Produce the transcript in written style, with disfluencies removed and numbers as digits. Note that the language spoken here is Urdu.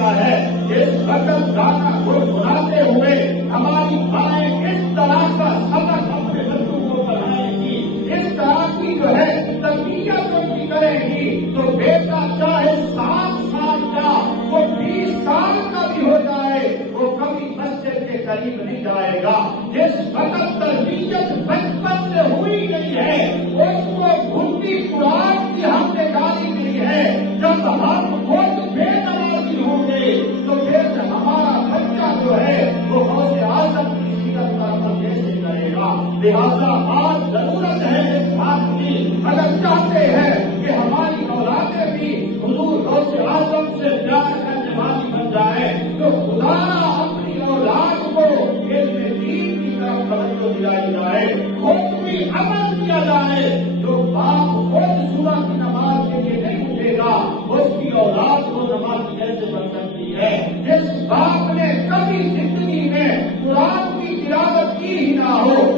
دیتا ہے. اس وقت دانا کو بناتے ہوئے ہماری مائیں اس طرح کا سبق اپنے بچوں کو پڑھائیں گی, اس طرح کی جو ہے تربیت ان کی کریں گی, تو بیٹا چاہے 7 سال کا وہ 20 سال کا بھی ہو جائے وہ کبھی مسجد کے قریب نہیں جائے گا. جس وقت تربیت بچپن سے ہوئی گئی ہے اس کو گھنٹی قرآن کی ہم نے ڈالی گئی ہے. جب ہم خود بے نمازی ہوں گے تو پھر ہمارا بچہ جو ہے وہ غوث اعظم کی سیرت کا عمل کیسے کرے گا؟ لہذا آج ضرورت ہے اس بات کی, اگر چاہتے ہیں کہ ہماری اولادیں بھی حضور غوث اعظم سے پیار کرنے والی بن جائے تو خدا اپنی اولاد کو علم دین کی طرف توجہ دلائی جائے, خود بھی عمل کیا جائے. جو باپ خود صبح کی نماز کے لیے نہیں اٹھے گا اس کی اولاد کو نماز کیسے بن سکتی ہے؟ جس باپ نے کبھی زندگی میں قرآن کی تلاوت کی ہی نہ ہو